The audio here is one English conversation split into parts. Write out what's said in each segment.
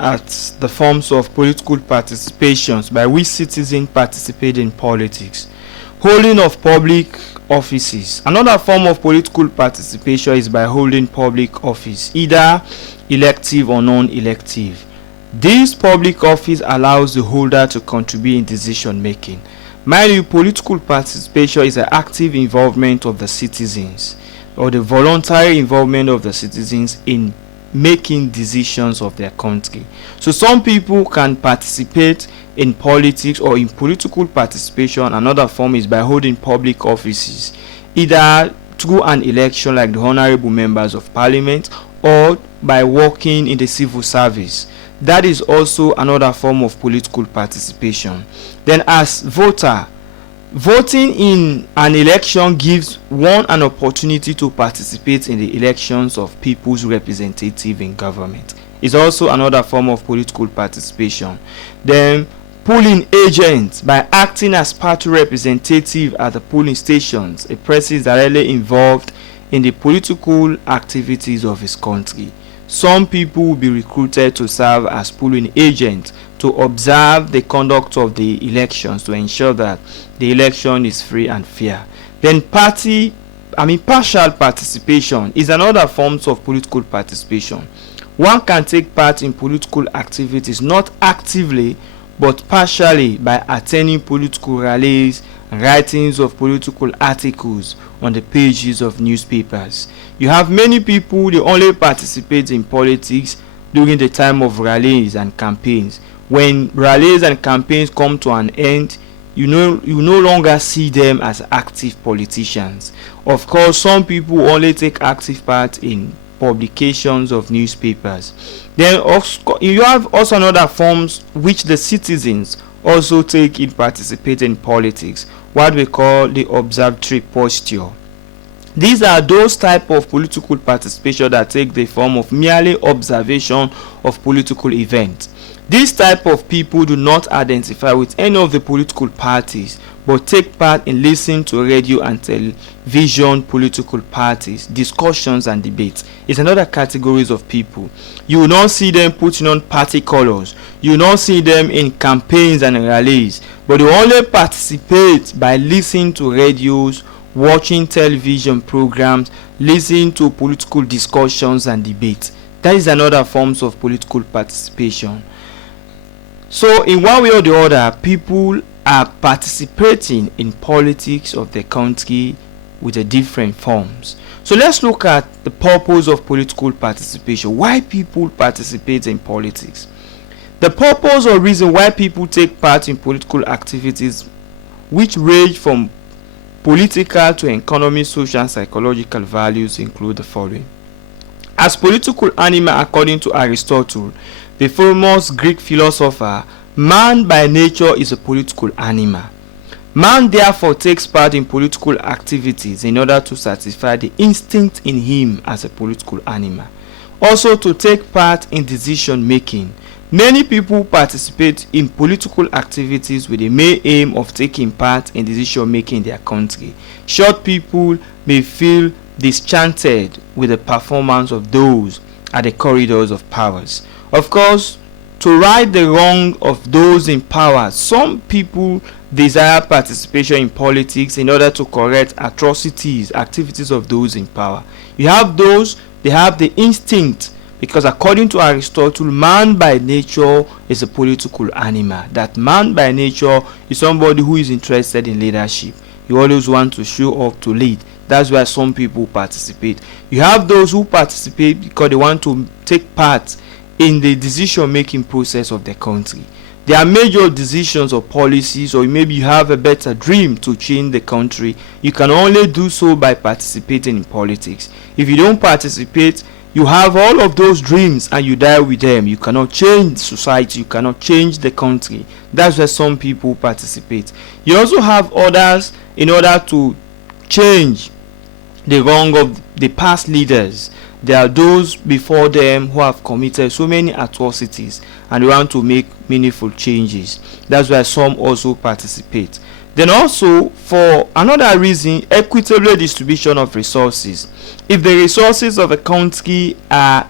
at the forms of political participations by which citizens participate in politics. Holding of public offices. Another form of political participation is by holding public office, either elective or non-elective. This public office allows the holder to contribute in decision making. Mind you, political participation is the active involvement of the citizens, or the voluntary involvement of the citizens in making decisions of their country. So some people can participate in politics or in political participation. Another form is by holding public offices, either through an election like the honorable members of parliament, or by working in the civil service. That is also another form of political participation. Then as voter, voting in an election gives one an opportunity to participate in the elections of people's representative in government. It's also another form of political participation. Then polling agents, by acting as party representative at the polling stations, a person is directly involved in the political activities of his country. Some people will be recruited to serve as polling agents to observe the conduct of the elections to ensure that the election is free and fair. Then partial participation is another form of political participation. One can take part in political activities not actively but partially by attending political rallies and writings of political articles on the pages of newspapers. You have many people, they only participate in politics during the time of rallies and campaigns. When rallies and campaigns come to an end, you no longer see them as active politicians. Of course, some people only take active part in publications of newspapers. Then you have also another forms which the citizens also take in participating in politics, what we call the observatory posture. These are those type of political participation that take the form of merely observation of political events. These type of people do not identify with any of the political parties, but take part in listening to radio and television political parties, discussions and debates. It's another categories of people. You will not see them putting on party colors. You will not see them in campaigns and rallies, but they only participate by listening to radios, watching television programs, listening to political discussions and debates. That is another forms of political participation. So in one way or the other, people are participating in politics of the country with the different forms. So let's look at the purpose of political participation. Why people participate in politics? The purpose or reason why people take part in political activities, which range from political to economic, social and psychological values, include the following. As political animal, according to Aristotle, the famous Greek philosopher, man by nature is a political animal. Man therefore takes part in political activities in order to satisfy the instinct in him as a political animal. Also to take part in decision making. Many people participate in political activities with the main aim of taking part in decision making in their country. Short people may feel disenchanted with the performance of those at the corridors of powers. Of course, to right the wrong of those in power, some people desire participation in politics in order to correct atrocities, activities of those in power. You have those, they have the instinct, because according to Aristotle, man by nature is a political animal. That man by nature is somebody who is interested in leadership. You always want to show up to lead. That's why some people participate. You have those who participate because they want to take part in the decision making process of the country. There are major decisions or policies, or maybe you have a better dream to change the country. You can only do so by participating in politics. If you don't participate, you have all of those dreams and you die with them. You cannot change society, you cannot change the country. That's why some people participate. You also have others in order to change the wrong of the past leaders. There are those before them who have committed so many atrocities and they want to make meaningful changes. That's why some also participate. Then also, for another reason, equitable distribution of resources. If the resources of a country are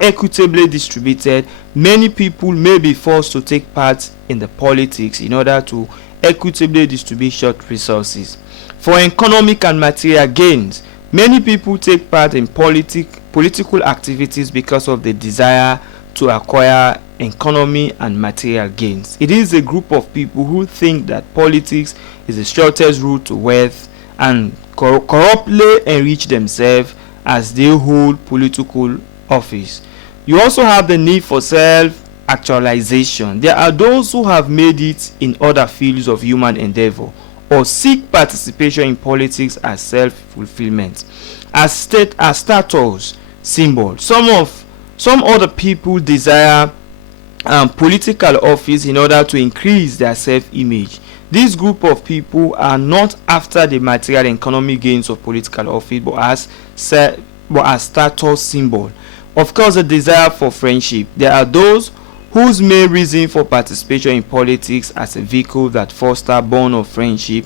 equitably distributed, many people may be forced to take part in the politics in order to equitably distribute short resources. For economic and material gains, many people take part in political activities because of the desire to acquire economy and material gains. It is a group of people who think that politics is the shortest route to wealth and corruptly enrich themselves as they hold political office. You also have the need for self-actualization. There are those who have made it in other fields of human endeavor or seek participation in politics as self-fulfillment, as status symbol. Some other people desire political office in order to increase their self-image. This group of people are not after the material and economic gains of political office, but as status symbol. Of course, the desire for friendship. There are those whose main reason for participation in politics as a vehicle that foster bond of friendship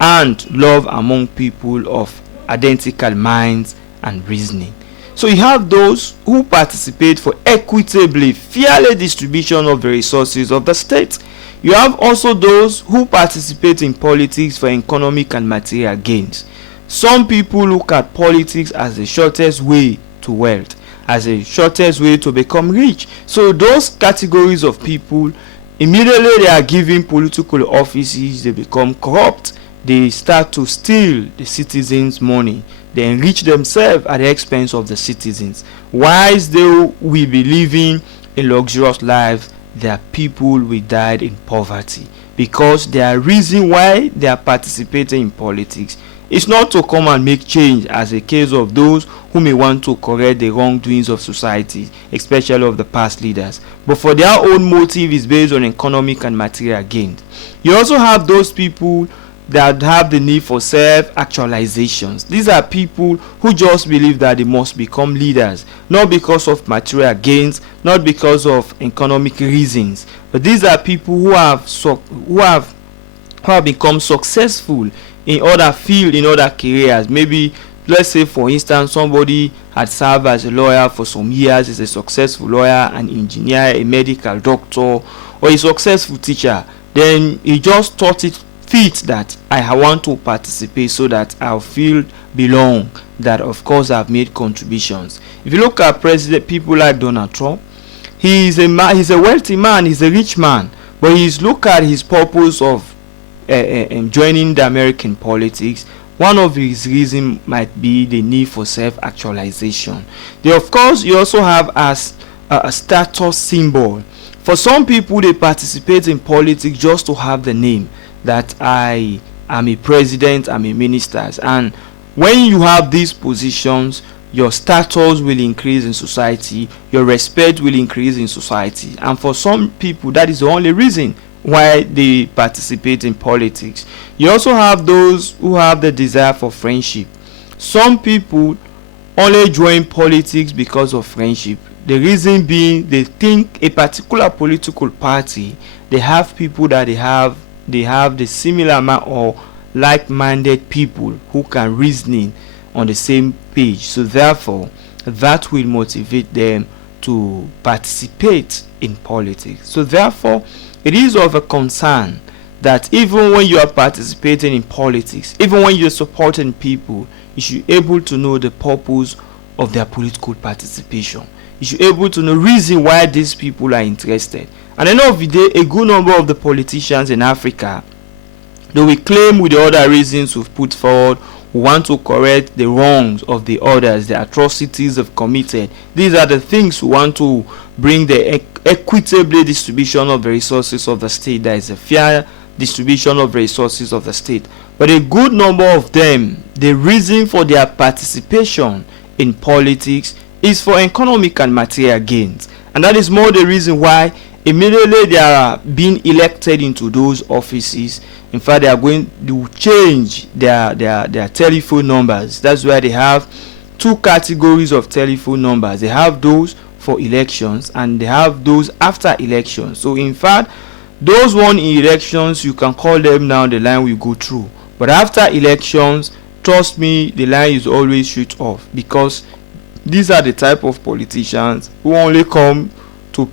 and love among people of identical minds and reasoning. So you have those who participate for equitably, fairly distribution of the resources of the state. You have also those who participate in politics for economic and material gains. Some people look at politics as the shortest way to wealth, as a shortest way to become rich. So those categories of people, immediately they are given political offices, they become corrupt. They start to steal the citizens' money. They enrich themselves at the expense of the citizens. Whilst they will be living a luxurious life, there are people who died in poverty because their reason why they are participating in politics is not to come and make change, as a case of those who may want to correct the wrongdoings of society, especially of the past leaders, but for their own motive is based on economic and material gain. You also have those people that have the need for self-actualizations. These are people who just believe that they must become leaders, not because of material gains, not because of economic reasons, but these are people who have become successful in other fields, in other careers. Maybe, let's say for instance, somebody had served as a lawyer for some years, is a successful lawyer, an engineer, a medical doctor, or a successful teacher. Then he just thought it fit that I want to participate so that I'll feel belong, that of course I've made contributions. If you look at people like Donald Trump, he's a wealthy man, he's a rich man, but he's look at his purpose of joining the American politics. One of his reasons might be the need for self-actualization. Of course, you also have as a status symbol. For some people, they participate in politics just to have the name that I am a president, I'm a minister. And when you have these positions, your status will increase in society, your respect will increase in society. And for some people, that is the only reason why they participate in politics. You also have those who have the desire for friendship. Some people only join politics because of friendship. The reason being, they think a particular political party, they have people that they have the similar or like-minded people who can reason on the same page. So therefore, that will motivate them to participate in politics. So therefore, it is of a concern that even when you are participating in politics, even when you're supporting people, you should be able to know the purpose of their political participation. You should be able to know reason why these people are interested. At the end of the day, a good number of the politicians in Africa, they will claim with the other reasons we've put forward, we want to correct the wrongs of the others, the atrocities they've committed. These are the things we want to bring the equitable distribution of the resources of the state. There is a fair distribution of resources of the state. But a good number of them, the reason for their participation in politics is for economic and material gains. And that is more the reason why immediately they are being elected into those offices. In fact, they are going to change their telephone numbers. That's why they have two categories of telephone numbers. They have those for elections and they have those after elections. So in fact, those won in elections, you can call them now, the line will go through. But after elections, trust me, the line is always shut off, because These are the type of politicians who only come to